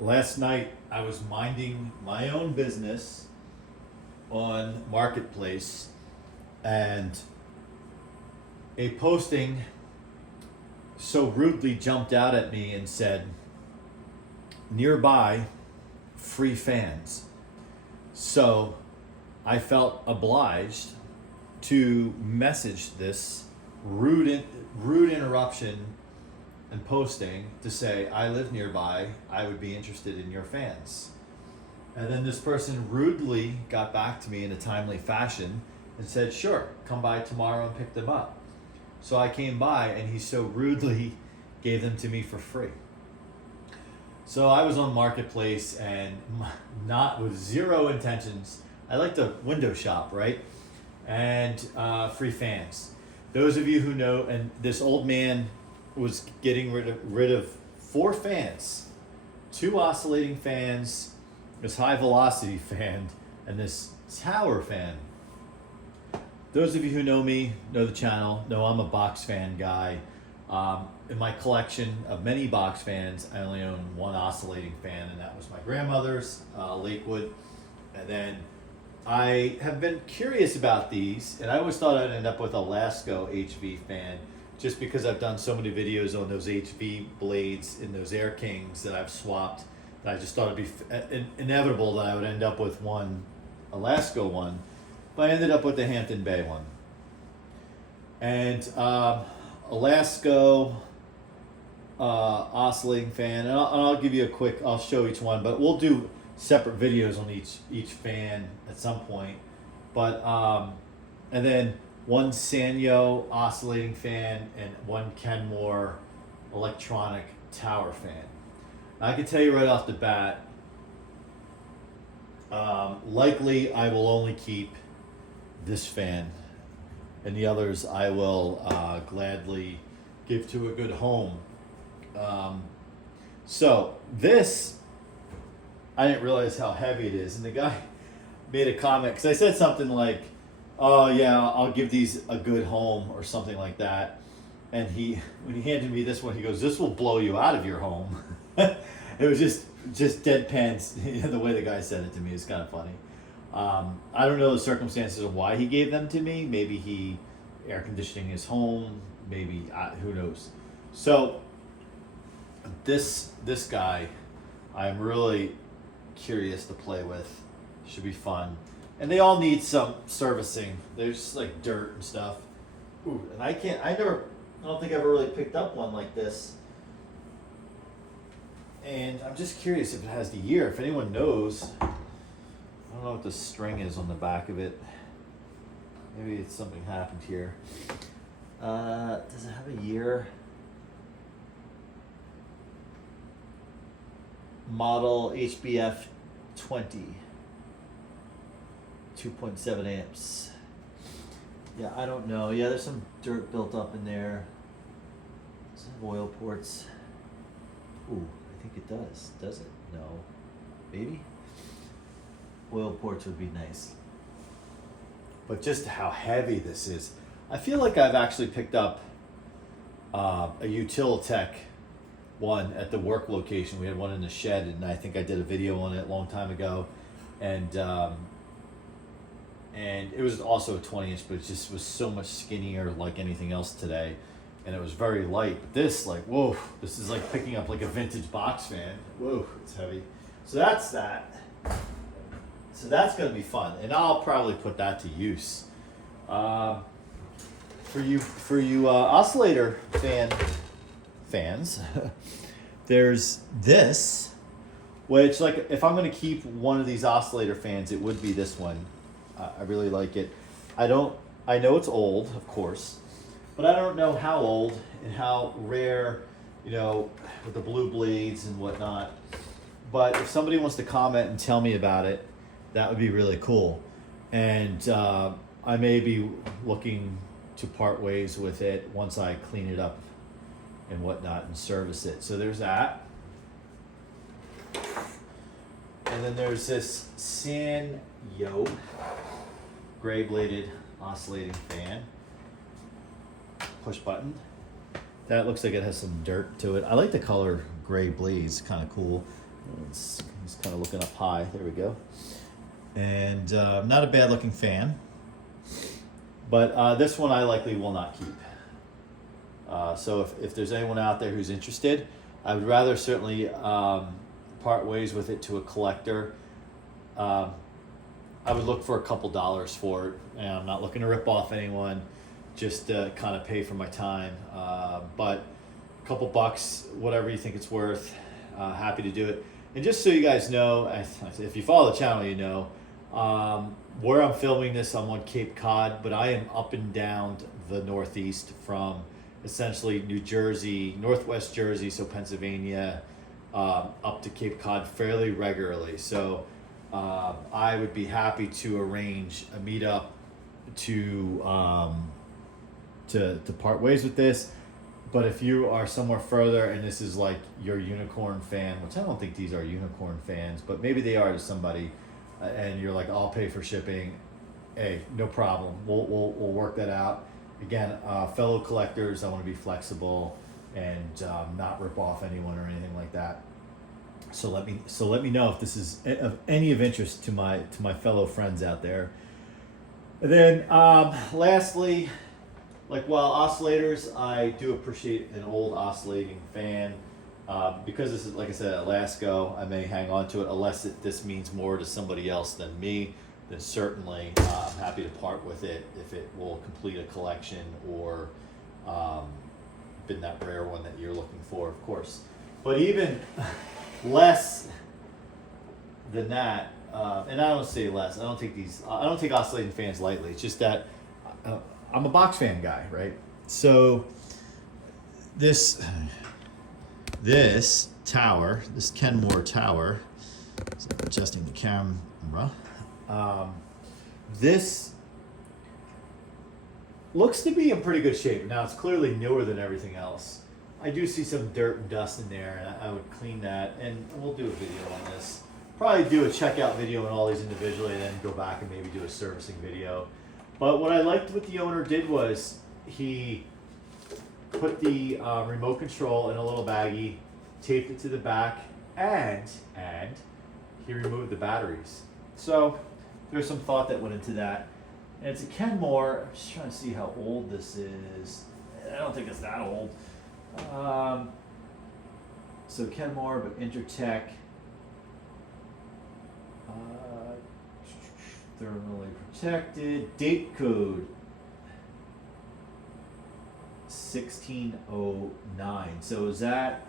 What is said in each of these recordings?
Last night I was minding my own business on Marketplace, and a posting so rudely jumped out at me and said, nearby, free fans. So I felt obliged to message this rude interruption and posting to say, I live nearby, I would be interested in your fans. And then this person rudely got back to me in a timely fashion and said, sure, come by tomorrow and pick them up. So I came by and he so rudely gave them to me for free. So I was on Marketplace and not with zero intentions. I like to window shop, right? And free fans. Those of you who know, and this old man was getting rid of 4 fans, 2 oscillating fans, this high velocity fan, and this tower fan. Those of you who know me, know the channel, know I'm a box fan guy. In my collection of many box fans, I only own 1 oscillating fan, and that was my grandmother's, Lakewood. And then I have been curious about these, and I always thought I'd end up with a Lasko HV fan, just because I've done so many videos on those HV blades in those Air Kings that I've swapped, that I just thought it'd be inevitable that I would end up with a Lasko one, but I ended up with the Hampton Bay one. And a Lasko oscillating fan, and I'll give you a quick, I'll show each one, but we'll do separate videos on each fan at some point. But and then 1 Sanyo oscillating fan and 1 Kenmore electronic tower fan. I can tell you right off the bat, likely I will only keep this fan, and the others I will gladly give to a good home. So this, I didn't realize how heavy it is, and the guy made a comment because I said something like, oh yeah, I'll give these a good home or something like that, and when he handed me this one, he goes, this will blow you out of your home. It was just deadpan. The way the guy said it to me is kind of funny. I don't know the circumstances of why he gave them to me. Maybe he air conditioning his home, maybe, who knows. So this guy I'm really curious to play with. Should be fun. And they all need some servicing. There's just like dirt and stuff. Ooh, and I don't think I've ever really picked up one like this. And I'm just curious if it has the year. If anyone knows, I don't know what the string is on the back of it. Maybe it's something happened here. Does it have a year? Model HBF 20. 2.7 amps. Yeah, I don't know. Yeah, there's some dirt built up in there. Some oil ports. Ooh, I think it does. Does it? No. Maybe? Oil ports would be nice. But just how heavy this is. I feel like I've actually picked up a Utilitech one at the work location. We had one in the shed, and I think I did a video on it a long time ago. And it was also a 20-inch, but it just was so much skinnier like anything else today. And it was very light. But this, like, whoa, this is like picking up like a vintage box fan. Whoa, it's heavy. So that's that. So that's going to be fun. And I'll probably put that to use. For you oscillator fans, there's this, which, like, if I'm going to keep one of these oscillator fans, it would be this one. I really like it. I know it's old, of course, but I don't know how old and how rare, with the blue blades and whatnot. But if somebody wants to comment and tell me about it, that would be really cool. And I may be looking to part ways with it once I clean it up and whatnot and service it. So there's that. And then there's this Sanyo gray bladed oscillating fan. Push button. That looks like it has some dirt to it. I like the color gray blades, kind of cool. He's kind of looking up high. There we go. And not a bad looking fan. But this one I likely will not keep. So if there's anyone out there who's interested, I would rather certainly part ways with it to a collector. I would look for a couple dollars for it. And I'm not looking to rip off anyone, just to kind of pay for my time. But a couple bucks, whatever you think it's worth, happy to do it. And just so you guys know, if you follow the channel, you know, where I'm filming this, I'm on Cape Cod, but I am up and down the Northeast from essentially New Jersey, Northwest Jersey, so Pennsylvania, up to Cape Cod fairly regularly. So I would be happy to arrange a meetup to part ways with this. But if you are somewhere further and this is like your unicorn fan, which I don't think these are unicorn fans, but maybe they are to somebody, and you're like, I'll pay for shipping, hey, no problem. We'll work that out. Again, fellow collectors, I want to be flexible and not rip off anyone or anything like that. So let me know if this is of any of interest to my fellow friends out there. And then lastly, like, while oscillators, I do appreciate an old oscillating fan. Because this is, like I said, a Lasko, I may hang on to it unless this means more to somebody else than me. Then certainly I'm happy to part with it if it will complete a collection or been that rare one that you're looking for, of course. But even less than that, and I don't say less, I don't take oscillating fans lightly. It's just that I'm a box fan guy, right? So this tower, this Kenmore tower, so adjusting the camera, this looks to be in pretty good shape. Now, it's clearly newer than everything else. I do see some dirt and dust in there, and I would clean that, and we'll do a video on this. Probably do a checkout video on all these individually, and then go back and maybe do a servicing video. But what I liked what the owner did was he put the remote control in a little baggie, taped it to the back, and he removed the batteries. So there's some thought that went into that. And it's a Kenmore. I'm just trying to see how old this is. I don't think it's that old. So Kenmore, but Intertech. Thermally protected. Date code 1609. So is that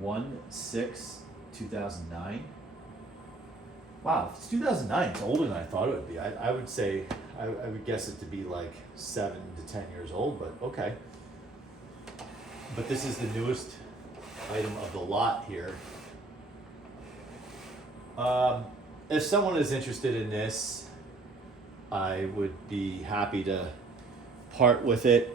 1/6/2009? Wow, if it's 2009, it's older than I thought it would be. I would say, I would guess it to be like 7 to 10 years old, but okay. But this is the newest item of the lot here. If someone is interested in this, I would be happy to part with it.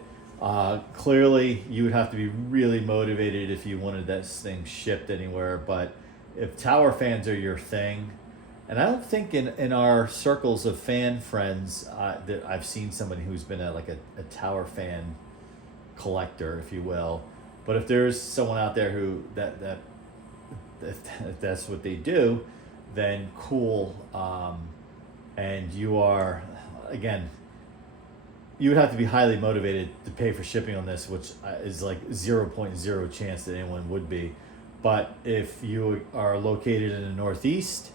Clearly, you would have to be really motivated if you wanted this thing shipped anywhere, but if tower fans are your thing, and I don't think in our circles of fan friends that I've seen somebody who's been a tower fan collector, if you will. But if there's someone out there who that's what they do, then cool. And you are, again, you would have to be highly motivated to pay for shipping on this, which is like 0.0 chance that anyone would be. But if you are located in the Northeast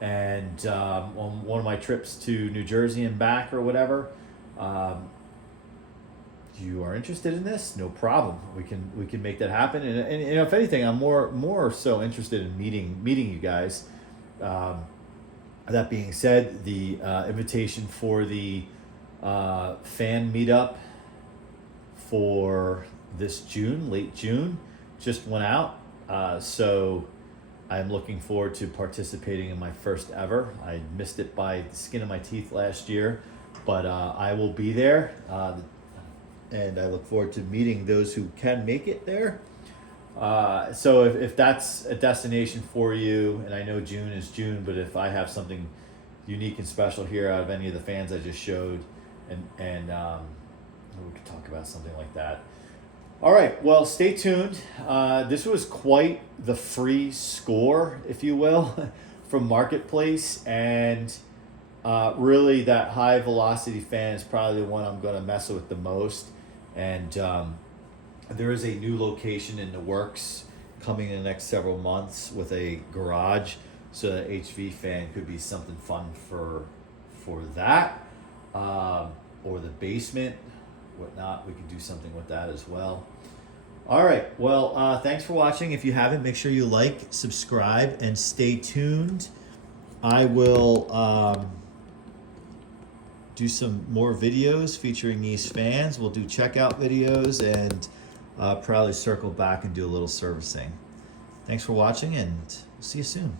and on one of my trips to New Jersey and back or whatever, you are interested in this, no problem. We can make that happen. And you know, if anything, I'm more so interested in meeting you guys. That being said, the invitation for the fan meetup for this June, late June, just went out. So I'm looking forward to participating in my first ever. I missed it by the skin of my teeth last year, but I will be there. And I look forward to meeting those who can make it there. So if that's a destination for you, and I know June is June, but if I have something unique and special here out of any of the fans I just showed, and we could talk about something like that. All right, well, stay tuned. This was quite the free score, if you will, from Marketplace, and really that high velocity fan is probably the one I'm going to mess with the most. And there is a new location in the works coming in the next several months with a garage, so the HV fan could be something fun for that, or the basement, whatnot. We could do something with that as well. All right, well, thanks for watching. If you haven't, make sure you like, subscribe, and stay tuned. I will do some more videos featuring these fans. We'll do checkout videos and probably circle back and do a little servicing. Thanks for watching, and see you soon.